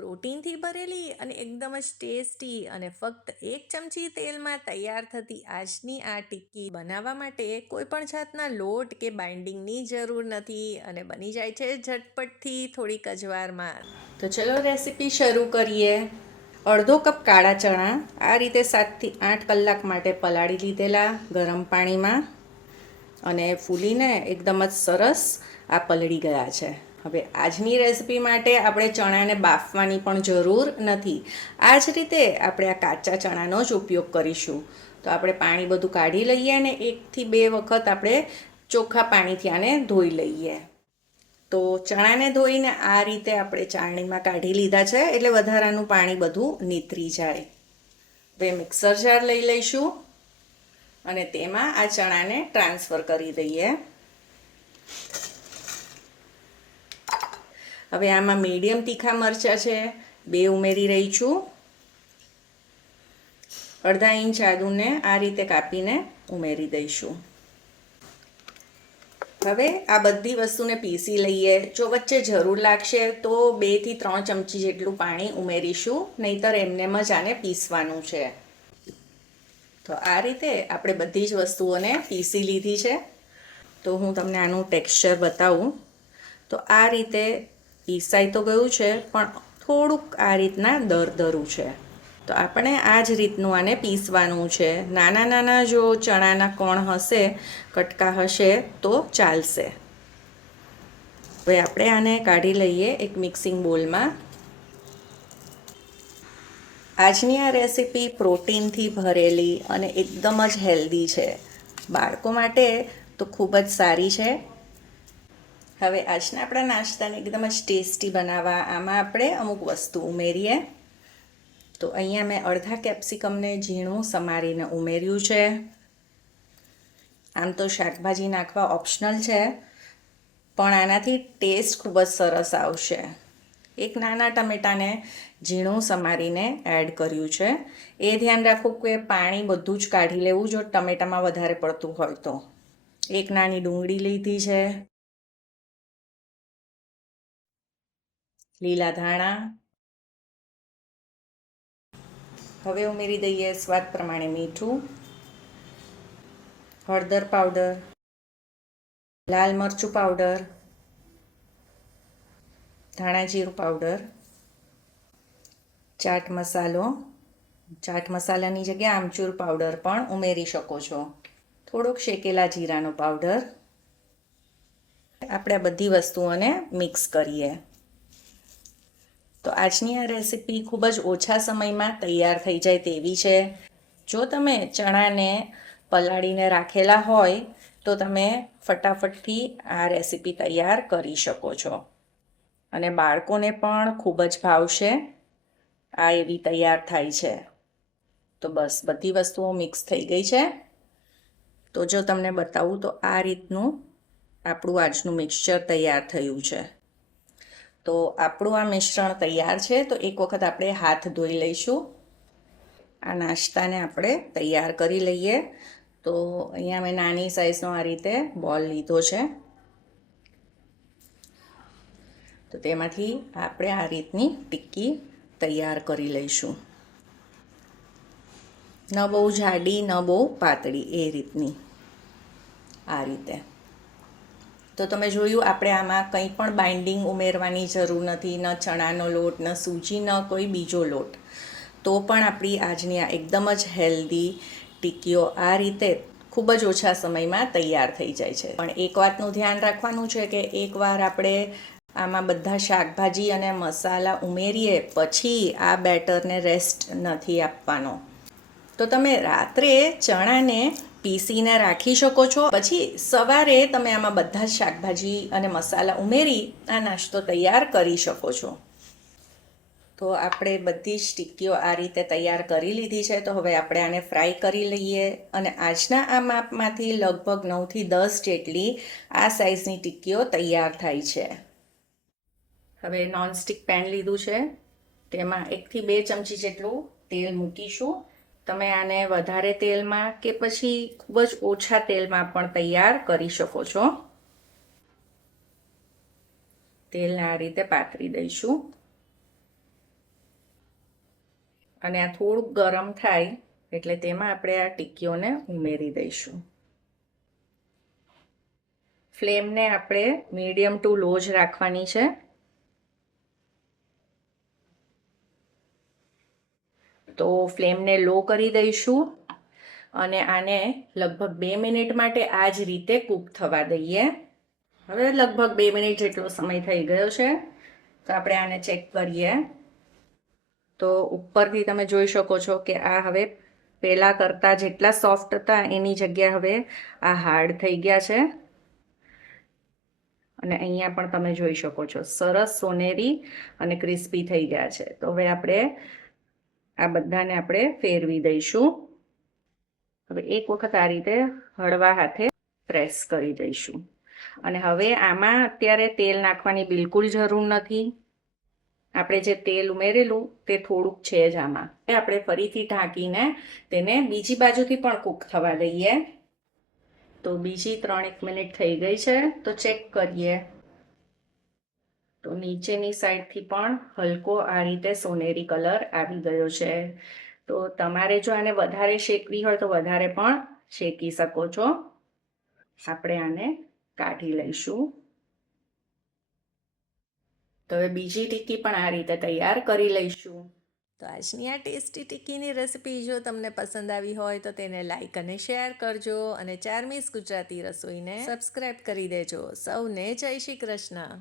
પ્રોટીનથી ભરેલી અને એકદમ જ ટેસ્ટી અને ફક્ત 1 ચમચી તેલમાં તૈયાર થતી આજની આ ટિક્કી બનાવવા માટે કોઈ પણ જાતના લોટ કે બાઇન્ડિંગની જરૂર નથી અને બની જાય છે ઝટપટથી થોડીક જ વારમાં. તો ચલો રેસીપી શરૂ કરીએ. અડધો કપ કાળા ચણા આ રીતે 7થી 8 કલાક માટે પલાળી લીધેલા ગરમ પાણીમાં અને ફૂલીને એકદમ જ સરસ આ પલળી ગયા છે. હવે આજની રેસીપી માટે આપણે ચણાને બાફવાની પણ જરૂર નથી. આ જ રીતે આપણે આ કાચા ચણાનો જ ઉપયોગ કરીશું. તો આપણે પાણી બધું કાઢી લઈએ અને 1થી 2 વખત આપણે ચોખ્ખા પાણીથી આને ધોઈ લઈએ. તો ચણાને ધોઈને આ રીતે આપણે ચાળણીમાં કાઢી લીધા છે એટલે વધારાનું પાણી બધું નીતરી જાય. હવે મિક્સર જાર લઈ લઈશું અને તેમાં આ ચણાને ટ્રાન્સફર કરી દઈએ. હવે આમાં મીડિયમ તીખા મરચાં છે 2 ઉમેરી રહી છું. અડધા ઇંચ આદુને આ રીતે કાપીને ઉમેરી દઈશું. હવે આ બધી વસ્તુને પીસી લઈએ. જો વચ્ચે જરૂર લાગશે તો 2થી 3 ચમચી જેટલું પાણી ઉમેરીશું, નહીંતર એમનેમ જ આને પીસવાનું છે. તો આ રીતે આપણે બધી જ વસ્તુઓને પીસી લીધી છે. તો હું તમને આનું ટેક્સચર બતાવું. તો આ રીતે પીસાઈ તો ગયું છે પણ થોડુંક આ રીતના દરદરું છે. તો આપણે આ જ રીતનું આને પીસવાનું છે. નાના નાના જો ચણાના કણ હશે, કટકા હશે તો ચાલશે. હવે આપણે આને કાઢી લઈએ એક મિક્સિંગ બોલમાં. આજની આ રેસીપી પ્રોટીનથી ભરેલી અને એકદમ જ હેલ્ધી છે. બાળકો માટે તો ખૂબ જ સારી છે. હવે આજના આપણા નાસ્તાને એકદમ જ ટેસ્ટી બનાવવા આમાં આપણે અમુક વસ્તુ ઉમેરીએ. તો અહીંયા મેં અડધા કેપ્સિકમને ઝીણું સમારીને ઉમેર્યું છે. આમ તો શાકભાજી નાખવા ઓપ્શનલ છે, પણ આનાથી ટેસ્ટ ખૂબ જ સરસ આવશે. એક નાના ટમેટાને ઝીણું સમારીને એડ કર્યું છે. એ ધ્યાન રાખવું કે પાણી બધું જ કાઢી લેવું જો ટમેટામાં વધારે પડતું હોય તો. એક નાની ડુંગળી લીધી છે. લીલા ધાણા. હવે ઉમેરી દઈએ સ્વાદ પ્રમાણે મીઠું, હળદર પાવડર, લાલ મરચું પાવડર, ધાણા જીરું પાવડર, ચાટ મસાલો. ચાટ મસાલાની જગ્યાએ આમચૂર પાવડર પણ ઉમેરી શકો છો. થોડોક શેકેલા જીરાનો પાવડર. આપણે આ બધી વસ્તુઓને મિક્સ કરીએ. તો આજની આ રેસીપી ખૂબ જ ઓછા સમયમાં તૈયાર થઈ જાય તેવી છે. જો તમે ચણાને પલાળીને રાખેલા હોય તો તમે ફટાફટથી આ રેસીપી તૈયાર કરી શકો છો અને બાળકોને પણ ખૂબ જ ભાવશે. આ એવી તૈયાર થાય છે. તો બસ બધી વસ્તુઓ મિક્સ થઈ ગઈ છે. તો જો તમને બતાવું તો આ રીતનું આપણું આજનું મિક્સચર તૈયાર થયું છે. તો આપણું આ મિશ્રણ તૈયાર છે. તો એક વખત આપણે હાથ ધોઈ લઈશું. આ નાસ્તાને આપણે તૈયાર કરી લઈએ. તો અહીંયા મેં નાની સાઈઝનો આ રીતે બોલ લીધો છે. તો તેમાંથી આપણે આ રીતની ટિક્કી તૈયાર કરી લઈશું. ન બહુ જાડી ન બહુ પાતળી, એ રીતની. આ રીતે. તો તમે જોયું આપણે આમાં કંઈ પણ બાઇન્ડિંગ ઉમેરવાની જરૂર નથી. ન ચણાનો લોટ, ન સૂજી, ન કોઈ બીજો લોટ. તો પણ આપણી આજની આ એકદમ જ હેલ્ધી ટિક્કીઓ આ રીતે ખૂબ જ ઓછા સમયમાં તૈયાર થઈ જાય છે. પણ એક વાતનું ધ્યાન રાખવાનું છે કે એકવાર આપણે આમાં બધા શાકભાજી અને મસાલા ઉમેરીએ પછી આ બેટરને રેસ્ટ નથી આપવાનો. તો તમે રાત્રે ચણાને પીસીને રાખી શકો છો. પછી સવારે તમે આમાં બધા જ શાકભાજી અને મસાલા ઉમેરી આ નાસ્તો તૈયાર કરી શકો છો. તો આપણે બધી જ ટિક્કીઓ આ રીતે તૈયાર કરી લીધી છે. તો હવે આપણે આને ફ્રાય કરી લઈએ. અને આજના આ માપમાંથી લગભગ 9થી 10 જેટલી આ સાઈઝની ટિક્કીઓ તૈયાર થાય છે. હવે નોનસ્ટિક પેન લીધું છે. તેમાં 1થી 2 ચમચી જેટલું તેલ મૂકીશું. તમે આને વધારે તેલમાં કે પછી ખૂબ જ ઓછા તેલમાં પણ તૈયાર કરી શકો છો. તેલને આ રીતે પાથરી દઈશું. અને આ થોડુંક ગરમ થાય એટલે તેમાં આપણે આ ટિક્કીઓને ઉમેરી દઈશું. ફ્લેમને આપણે મીડિયમ ટુ લો જ રાખવાની છે. તો ફ્લેમને લો કરી દઈશું અને આને લગભગ 2 મિનિટ માટે આ જ રીતે કૂક થવા દઈએ. હવે લગભગ 2 મિનિટ જેટલો સમય થઈ ગયો છે, તો આપણે આને ચેક કરીએ. તો ઉપરથી તમે જોઈ શકો છો કે આ હવે પહેલાં કરતાં જેટલા સોફ્ટ હતા એની જગ્યા હવે આ હાર્ડ થઈ ગયા છે. અને અહીંયા પણ તમે જોઈ શકો છો સરસ સોનેરી અને ક્રિસ્પી થઈ ગયા છે. તો હવે આપણે આ બધાને આપણે ફેરવી દઈશું. હવે એક વખત આ રીતે હળવા હાથે પ્રેસ કરી દઈશું. અને હવે આમાં અત્યારે તેલ નાખવાની બિલકુલ જરૂર નથી. આપણે જે તેલ ઉમેરેલું તે થોડુંક છે જ આમાં. આપણે ફરીથી ઢાંકીને તેને બીજી બાજુથી પણ કૂક થવા દઈએ. તો બીજી 3-1 મિનિટ થઈ ગઈ છે, તો ચેક કરીએ. તો નીચેની સાઈડથી પણ હલકો આ રીતે સોનેરી કલર આવી ગયો છે. તો તમારે જો આને વધારે શેકવી હોય તો વધારે પણ શેકી શકો છો. આપણે આને કાઢી લઈશું. તો હવે બીજી ટિક્કી પણ આ રીતે તૈયાર કરી લઈશું. તો આજની આ ટેસ્ટી ટિક્કીની રેસિપી જો તમને પસંદ આવી હોય તો તેને લાઈક અને શેર કરજો અને ચાર્મીસ ગુજરાતી રસોઈને સબસ્ક્રાઈબ કરી દેજો. સૌને જય શ્રી કૃષ્ણ.